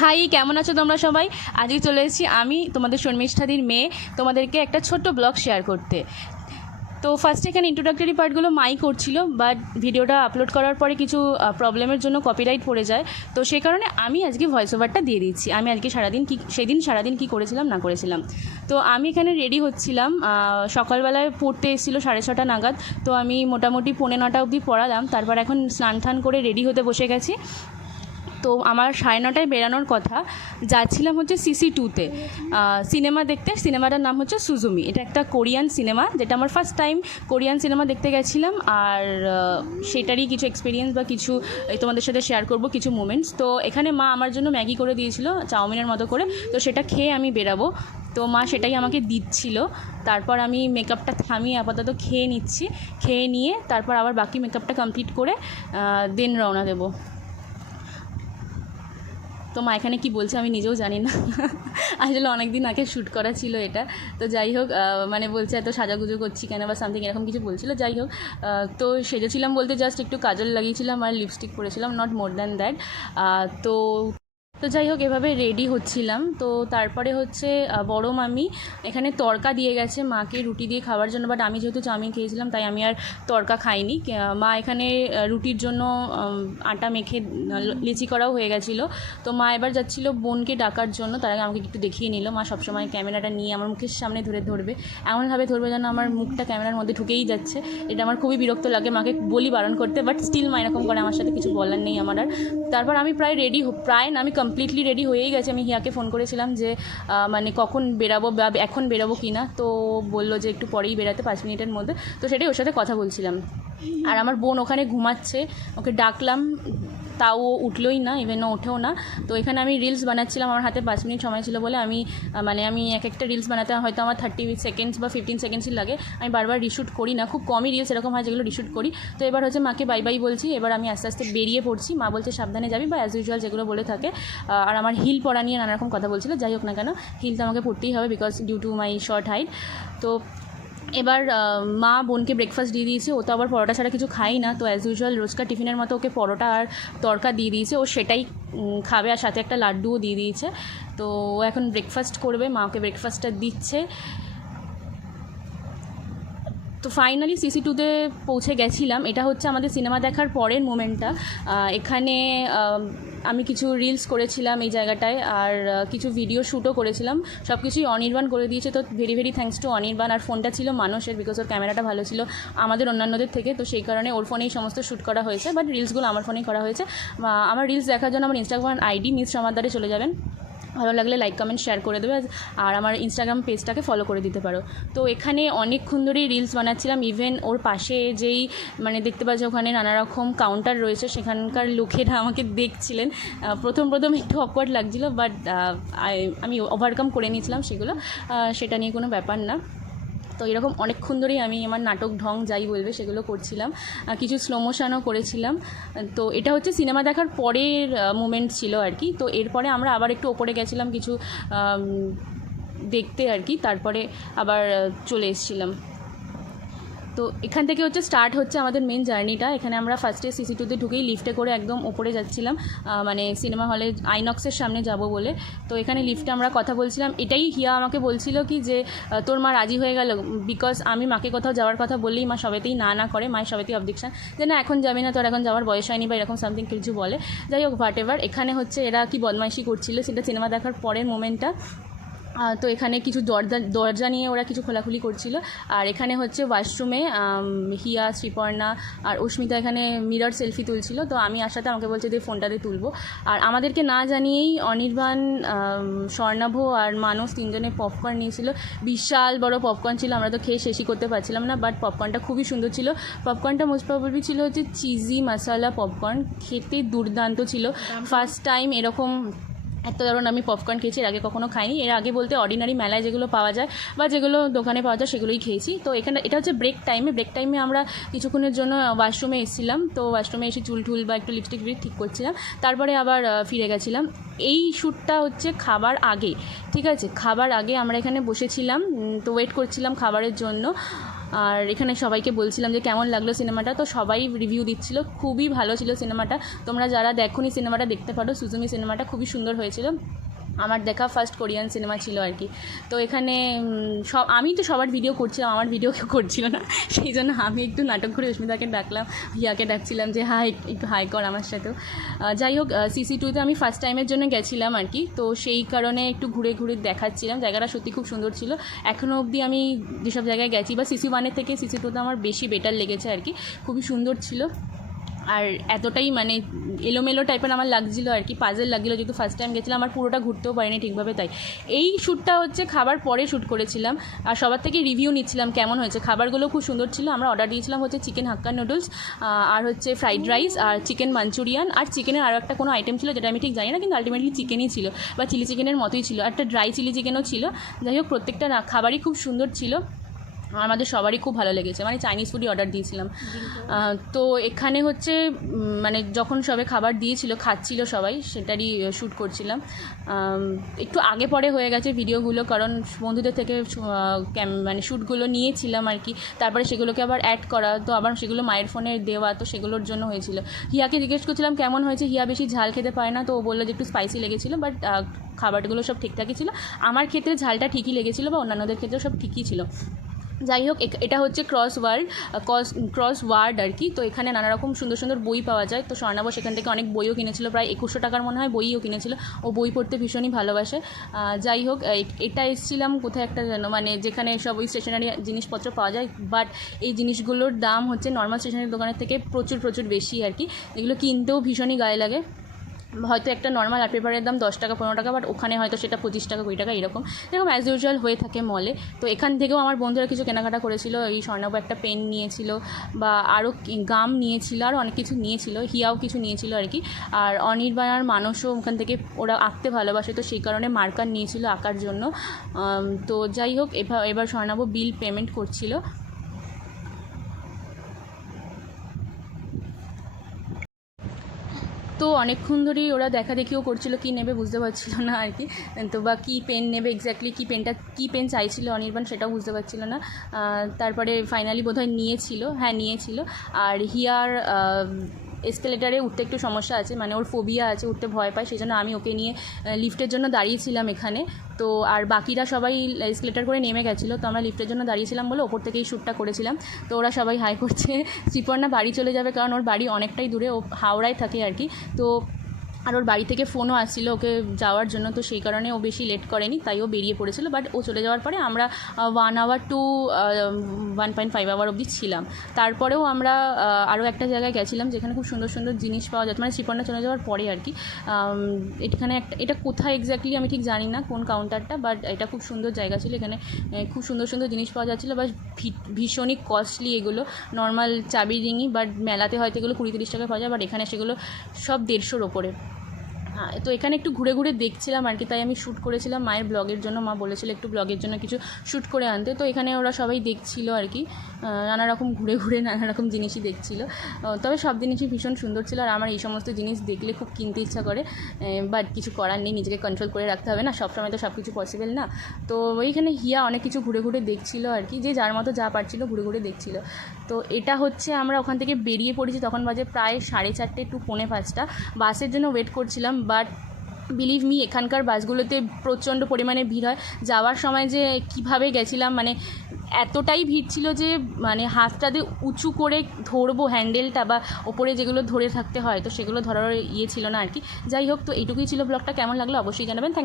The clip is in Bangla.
হাই, কেমন আছো তোমরা সবাই? আজকে চলে এসেছি আমি তোমাদের শর্মিষ্ঠাদির মেয়ে তোমাদেরকে একটা ছোট্ট ব্লগ শেয়ার করতে। তো ফার্স্টে এখানে ইন্ট্রোডাক্টরি পার্টগুলো মাই করছিল, বাট ভিডিওটা আপলোড করার পরে কিছু প্রবলেমের জন্য কপিরাইট পড়ে যায়। তো সেই কারণে আমি আজকে ভয়েস ওভারটা দিয়ে দিচ্ছি। আমি আজকে সেদিন সারাদিন কী করেছিলাম না করেছিলাম। তো আমি এখানে রেডি হচ্ছিলাম, সকালবেলায় পড়তে এসেছিলো 6:30 নাগাদ। তো আমি মোটামুটি 8:45 অবধি পড়ালাম। তারপর এখন স্নান টান করে রেডি হতে বসে গেছি। তো আমার 9:30টায় বেরানোর কথা, যাচ্ছিলাম হচ্ছে CC2-তে সিনেমা দেখতে। সিনেমাটার নাম হচ্ছে সুজুমি। এটা একটা কোরিয়ান সিনেমা, যেটা আমার ফার্স্ট টাইম কোরিয়ান সিনেমা দেখতে গেছিলাম। আর সেটারই কিছু এক্সপিরিয়েন্স বা কিছু তোমাদের সাথে শেয়ার করব, কিছু মোমেন্টস। তো এখানে মা আমার জন্য ম্যাগি করে দিয়েছিল চাউমিনের মতো করে, তো সেটা খেয়ে আমি বেরাবো। তো মা সেটাই আমাকে দিচ্ছিল। তারপর আমি মেকআপটা থামিয়ে আপাতত খেয়ে নিচ্ছি। খেয়ে নিয়ে তারপর আবার বাকি মেকআপটা কমপ্লিট করে দেন রওনা দেবো। তো মা এখানে কী বলছে আমি নিজেও জানি না। আসলে অনেক দিন আগে শ্যুট করা ছিল এটা। তো যাই হোক, মানে বলছে এত সাজাগুজো করছি কেন বা সামথিং এরকম কিছু বলছিল। যাই হোক, তো সেজেছিলাম বলতে জাস্ট একটু কাজল লাগিয়েছিলাম আর লিপস্টিক পরেছিলাম, নট মোর দ্যান দ্যাট। তো তো যাই হোক, এভাবে রেডি হচ্ছিলাম। তো তারপরে হচ্ছে বড় মামি এখানে তড়কা দিয়ে গেছে মাকে রুটি দিয়ে খাওয়ার জন্য, বাট আমি যেহেতু চাউমিন খেয়েছিলাম তাই আমি আর তড়কা খাইনি। মা এখানে রুটির জন্য আটা মেখে লিচি করাও হয়ে গেছিলো। তো মা এবার যাচ্ছিলো বোনকে ডাকার জন্য, তার আগে আমাকে একটু দেখিয়ে নিল। মা সবসময় ক্যামেরাটা নিয়ে আমার মুখের সামনে ধরবে, এমনভাবে ধরবে যেন আমার মুখটা ক্যামেরার মধ্যে ঢুকেই যাচ্ছে। এটা আমার খুবই বিরক্ত লাগে, মাকে বলি বারণ করতে, বাট স্টিল মা এরকম করে, আমার সাথে কিছু বলার নেই আমার আর। তারপর আমি প্রায় না, আমি কমপ্লিটলি রেডি হয়েই গেছি। আমি হিয়াকে ফোন করেছিলাম যে মানে কখন বেরাবো বা এখন বেরাবো কি না। তো বললো যে একটু পরেই বেরাতে, 5 মিনিটের মধ্যে। তো সেটাই ওর সাথে কথা বলছিলাম। আর আমার বোন ওখানে ঘুমাচ্ছে, ওকে ডাকলাম তাও ও উঠলোই না, ইভেন ও ওঠেও না। তো এখানে আমি রিলস বানাচ্ছিলাম, আমার হাতে 5 মিনিট সময় ছিল বলে আমি এক একটা রিলস বানাতে হয়তো আমার 30 সেকেন্ডস বা 15 সেকেন্ডসই লাগে। আমি বারবার রিশুট করি না, খুব কমই রিলস এরকম হয় যেগুলো রিশুট করি। তো এবার হচ্ছে মাকে বাই বাই বলছি। এবার আমি আস্তে আস্তে বেরিয়ে পড়ছি। মা বলছে সাবধানে যাবি বা অ্যাজ ইউজুয়াল যেগুলো বলে থাকে। আর আমার হিল পরা নিয়ে নানা রকম কথা বলছিল। যাই হোক না কেন, হিল তো আমাকে পড়তেই হবে because due to my short height. তো এবার মা বোনকে ব্রেকফাস্ট দিয়ে দিয়েছে। ও তো আবার পরোটা ছাড়া কিছু খাই না। তো অ্যাজ ইউজুয়াল রোজকার টিফিনের মতো ওকে পরোটা আর তড়কা দিয়ে দিয়েছে, ও সেটাই খাবে, আর সাথে একটা লাড্ডুও দিয়ে দিয়েছে। তো ও এখন ব্রেকফাস্ট করবে, মা ওকে ব্রেকফাস্টটা দিচ্ছে। তো ফাইনালি CC2-তে পৌঁছে গেছিলাম। এটা হচ্ছে আমাদের সিনেমা দেখার পরের মোমেন্টটা। এখানে আমি কিছু রিলস করেছিলাম এই জায়গাটায়, আর কিছু ভিডিও শ্যুটও করেছিলাম। সব কিছুই অনির্বাণ করে দিয়েছে। তো ভেরি থ্যাঙ্কস টু অনির্বাণ। আর ফোনটা ছিল মানুষের, বিকজ ওর ক্যামেরাটা ভালো ছিল আমাদের অন্যান্যদের থেকে। তো সেই কারণে ওর ফোনেই সমস্ত শ্যুট করা হয়েছে, বাট রিলসগুলো আমার ফোনেই করা হয়েছে। আমার রিলস দেখার জন্য আমার ইনস্টাগ্রাম আইডি মিস সমাদারে চলে যাবেন। ভালো লাগলে লাইক কমেন্ট শেয়ার করে দেবে, আর আমার ইনস্টাগ্রাম পেজটাকে ফলো করে দিতে পারো। তো এখানে অনেকক্ষণ ধরেই রিলস বানাচ্ছিলাম। ইভেন ওর পাশে যেই দেখতে পাচ্ছ ওখানে নানা রকম কাউন্টার রয়েছে, সেখানকার লোকেরা আমাকে দেখছিলেন। প্রথম একটু অকওয়ার্ড লাগছিলো, বাট আমি ওভারকাম করে নিয়েছিলাম সেগুলো। সেটা নিয়ে কোনো ব্যাপার না। তো এরকম অনেকক্ষণ ধরেই আমি আমার নাটক ঢং যাই বলবে সেগুলো করছিলাম। কিছু স্লো মোশনও করেছিলাম। তো এটা হচ্ছে সিনেমা দেখার পরের মোমেন্ট ছিল আর কি। তো এরপরে আমরা আবার একটু ওপরে গেছিলাম কিছু দেখতে আর কি, তারপরে আবার চলে এসেছিলাম। তো এখান থেকে হচ্ছে স্টার্ট হচ্ছে আমাদের মেন জার্নিটা। এখানে আমরা ফার্স্টে CC2-তে ঢুকেই লিফটে করে একদম ওপরে যাচ্ছিলাম, মানে সিনেমা হলে আইনক্সের সামনে যাব বলে। তো এখানে লিফটে আমরা কথা বলছিলাম। এটাই হিয়া আমাকে বলছিল কি যে তোর মা রাজি হয়ে গেল, বিকজ আমি মাকে কোথাও যাওয়ার কথা বললেই মা সবেতেই না করে, মায়ের সবেতেই অবজেকশন যে না এখন যাবি না, তোর এখন যাওয়ার বয়স হয়নি বা এরকম সামথিং কিছু বলে। যাই হোক, হোয়াট এভার। এখানে হচ্ছে এরা কি বদমাইশি করছিল সেটা সিনেমা দেখার পরের মোমেন্টটা। তো এখানে কিছু দরজা নিয়ে ওরা কিছু খোলাখুলি করছিল। আর এখানে হচ্ছে ওয়াশরুমে হিয়া, শ্রীপর্ণা আর অস্মিতা এখানে মিরর সেলফি তুলছিল। তো আমি আসাতে আমাকে বলছে যে ফোনটাতে তুলবো। আর আমাদেরকে না জানিয়েই অনির্বাণ, স্বর্ণাভ আর মানস তিনজনে পপকর্ন নিয়েছিল। বিশাল বড় পপকর্ন ছিল, আমরা তো খেয়ে শেষই করতে পারছিলাম না, বাট পপকর্নটা খুবই সুন্দর ছিল। পপকর্নটা মোস্ট প্রবাবলি ছিল হচ্ছে চিজি মশালা পপকর্ন, খেতে দুর্দান্ত ছিল। ফার্স্ট টাইম এরকম এত দারুণ আমি পপকর্ন খেয়েছি, এর আগে কখনো খাইনি। এর আগে বলতে অর্ডিনারি মেলায় যেগুলো পাওয়া যায় বা যেগুলো দোকানে পাওয়া যায় সেগুলোই খেয়েছি। তো এটা হচ্ছে ব্রেক টাইমে আমরা কিছুক্ষণের জন্য ওয়াশরুমে এসেছিলাম। তো ওয়াশরুমে এসে চুল বা একটু লিপস্টিক ঠিক করছিলাম, তারপরে আবার ফিরে গেছিলাম। এই শ্যুটটা হচ্ছে খাবার আগে, ঠিক আছে, খাবার আগে আমরা এখানে বসেছিলাম। তো ওয়েট করছিলাম খাবারের জন্য। আর এখানে সবাইকে বলছিলাম যে কেমন লাগলো সিনেমাটা, তো সবাই রিভিউ দিচ্ছিল, খুবই ভালো ছিল সিনেমাটা। তোমরা যারা দেখোনি সিনেমাটা দেখতে পারো, সুজুমি সিনেমাটা খুবই সুন্দর হয়েছিল, আমার দেখা ফার্স্ট কোরিয়ান সিনেমা ছিল আর কি। তো এখানে আমি তো সবার ভিডিও করছিলাম, আমার ভিডিও কেউ করছিল না, সেই জন্য আমি একটু নাটক করে অস্মিতাকে ডাকলাম, হিয়াকে ডাকছিলাম যে হাই একটু হাই কর আমার সাথেও। যাই হোক, CC2-তে আমি ফার্স্ট টাইমের জন্য গেছিলাম আর কি, তো সেই কারণে একটু ঘুরে ঘুরে দেখাচ্ছিলাম। জায়গাটা সত্যি খুব সুন্দর ছিল। এখনও অবধি আমি যেসব জায়গায় গেছি বা CC1-এর থেকে CC2-তে আমার বেশি বেটার লেগেছে আর কি, খুবই সুন্দর ছিল। আর এতটাই মানে এলোমেলো টাইপের আমার লাগছিলো আর কি, পাজেল লাগছিলো, যেহেতু ফার্স্ট টাইম গেছিলাম, আমার পুরোটা ঘুরতেও পারিনি ঠিকভাবে। তাই এই শ্যুটটা হচ্ছে খাবার পরে শ্যুট করেছিলাম, আর সবার থেকে রিভিউ নিচ্ছিলাম কেমন হয়েছে। খাবারগুলো খুব সুন্দর ছিল। আমরা অর্ডার দিয়েছিলাম হচ্ছে চিকেন হাক্কা নুডলস, আর হচ্ছে ফ্রাইড রাইস, আর চিকেন মাঞ্চুরিয়ান, আর চিকেনের আরও একটা কোনো আইটেম ছিল যেটা আমি ঠিক জানি না, কিন্তু আলটিমেটলি চিকেনই ছিল বা চিলি চিকেনের মতোই ছিল, একটা ড্রাই চিলি চিকেনও ছিল। যাই হোক, প্রত্যেকটা খাবারই খুব সুন্দর ছিল, আমাদের সবারই খুব ভালো লেগেছে। মানে চাইনিজ ফুডই অর্ডার দিয়েছিলাম। তো এখানে হচ্ছে মানে যখন সবে খাবার দিয়েছিল, খাচ্ছিল সবাই, সেটারই শ্যুট করছিলাম। একটু আগে পরে হয়ে গেছে ভিডিওগুলো, কারণ বন্ধুদের থেকে মানে শ্যুটগুলো নিয়েছিলাম আর কি, তারপরে সেগুলোকে আবার অ্যাড করা, তো আবার সেগুলো মায়ের ফোনে দেওয়া, তো সেগুলোর জন্য হয়েছিল। হিয়াকে জিজ্ঞেস করছিলাম কেমন হয়েছে, হিয়া বেশি ঝাল খেতে পারে না, তো ও বললো যে একটু স্পাইসি লেগেছিলো, বাট খাবারগুলো সব ঠিকঠাকই ছিল। আমার ক্ষেত্রে ঝালটা ঠিকই লেগেছিলো, বা অন্যান্যদের ক্ষেত্রেও সব ঠিকই ছিল। যাই হোক, এটা হচ্ছে ক্রস ওয়ার্ড আর কি। তো এখানে নানা রকম সুন্দর সুন্দর বই পাওয়া যায়। তো স্বর্ণাব সেখান থেকে অনেক বইও কিনেছিল, প্রায় 2100 টাকার মনে হয় বইও কিনেছিল। ও বই পড়তে ভীষণই ভালোবাসে। যাই হোক, এটা এসেছিলাম কোথায় একটা যেন, মানে যেখানে সব ওই স্টেশনারি জিনিসপত্র পাওয়া যায়, বাট এই জিনিসগুলোর দাম হচ্ছে নর্মাল স্টেশনারি দোকানের থেকে প্রচুর প্রচুর বেশি আর কি। এগুলো কিনতেও ভীষণই গায়ে লাগে। হয়তো একটা নর্মাল আর্ট পেপারের দাম 10 টাকা 15 টাকা, বাট ওখানে হয়তো সেটা 25 টাকা 20 টাকা এরকম অ্যাজ ইউজুয়াল হয়ে থাকে মলে। তো এখান থেকেও আমার বন্ধুরা কিছু কেনাকাটা করেছিল। এই স্বর্ণাব একটা পেন নিয়েছিল, বা আরও গাম নিয়েছিল, আরও অনেক কিছু নিয়েছিল, হিয়াও কিছু নিয়েছিল আর কি। আর অনির্বাণ আর মানুষও ওখান থেকে, ওরা আঁকতে ভালোবাসে, তো সেই কারণে মার্কার নিয়েছিল আঁকার জন্য। তো যাই হোক, এবার স্বর্ণাব বিল পেমেন্ট করছিল। তো অনেকক্ষণ ধরেই ওরা দেখাদেখিও করছিল, কী নেবে বুঝতে পারছিল না আর কি, তো বা কী পেন নেবে এক্স্যাক্টলি, কী পেন চাইছিল অনির্বাণ সেটাও বুঝতে পারছিল না। তারপরে ফাইনালি বোধহয় নিয়েছিল। আর হিয়ার এসকেলেটারে উঠতে একটু সমস্যা আছে, মানে ওর ফোবিয়া আছে, উঠতে ভয় পায়, সেই জন্য আমি ওকে নিয়ে লিফটের জন্য দাঁড়িয়েছিলাম এখানে। তো আর বাকিরা সবাই এসকেলেটার করে নেমে গেছিলো, তো আমরা লিফটের জন্য দাঁড়িয়েছিলাম বলে ওপর থেকেই শ্যুটটা করেছিলাম। তো ওরা সবাই হাই করছে। শ্রীপর্ণা বাড়ি চলে যাবে, কারণ ওর বাড়ি অনেকটাই দূরে, ও হাওড়ায় থাকে আর কি। তো আর ওর বাড়ি থেকে ফোনও আসছিলো ওকে যাওয়ার জন্য, তো সেই কারণে ও বেশি লেট করেনি, তাই ও বেরিয়ে পড়েছিল। বাট ও চলে যাওয়ার পরে আমরা 1 আওয়ার টু 1.5 আওয়ার অবধি ছিলাম। তারপরেও আমরা আরও একটা জায়গায় গেছিলাম যেখানে খুব সুন্দর সুন্দর জিনিস পাওয়া যায়, মানে শ্রীপর্ণা চলে যাওয়ার পরে আর কি। এখানে এটা কোথায় এক্স্যাক্টলি আমি ঠিক জানি না কোন কাউন্টারটা, বাট এটা খুব সুন্দর জায়গা ছিল। এখানে খুব সুন্দর সুন্দর জিনিস পাওয়া যাচ্ছিলো, বাট ভীষণই কস্টলি এগুলো। নর্মাল চাবি রিংই, বাট মেলাতে হয়তো এগুলো 20-30 টাকায় পাওয়া যায়, বাট এখানে সেগুলো সব 150-র ওপরে। তো এখানে একটু ঘুরে ঘুরে দেখছিলাম আর কি, তাই আমি শ্যুট করেছিলাম মায়ের ব্লগের জন্য। মা বলেছিল একটু ব্লগের জন্য কিছু শ্যুট করে আনতে, তো এখানে ওরা সবাই দেখছিল আর কি, নানা রকম ঘুরে ঘুরে নানা রকম জিনিসই দেখছিল। তবে সব জিনিসই ভীষণ সুন্দর ছিল, আর আমার এই সমস্ত জিনিস দেখলে খুব কিনতে ইচ্ছা করে, বাট কিছু করার নেই, নিজেকে কন্ট্রোল করে রাখতে হবে না, সবসময় তো সব কিছু পসিবল না। তো ওইখানে হিয়া অনেক কিছু ঘুরে ঘুরে দেখছিল আর কি, যে যার মতো যা পারছিল ঘুরে ঘুরে দেখছিল। তো এটা হচ্ছে আমরা ওখান থেকে বেরিয়ে পড়েছি, তখন বাজে প্রায় 4:30 টু 4:45। বাসের জন্য ওয়েট করছিলাম, বাট বিলিভ মি এখানকার বাসগুলোতে প্রচণ্ড পরিমাণে ভিড় হয়। যাওয়ার সময় যে কীভাবে গেছিলাম, মানে এতটাই ভিড় ছিল যে মানে হাতটা দিয়ে উঁচু করে ধরবো হ্যান্ডেলটা, বা ওপরে যেগুলো ধরে থাকতে হয়, তো সেগুলো ধরার ছিল না আর কি। যাই হোক, তো এইটুকুই ছিল ব্লগটা। কেমন লাগলো অবশ্যই জানাবেন।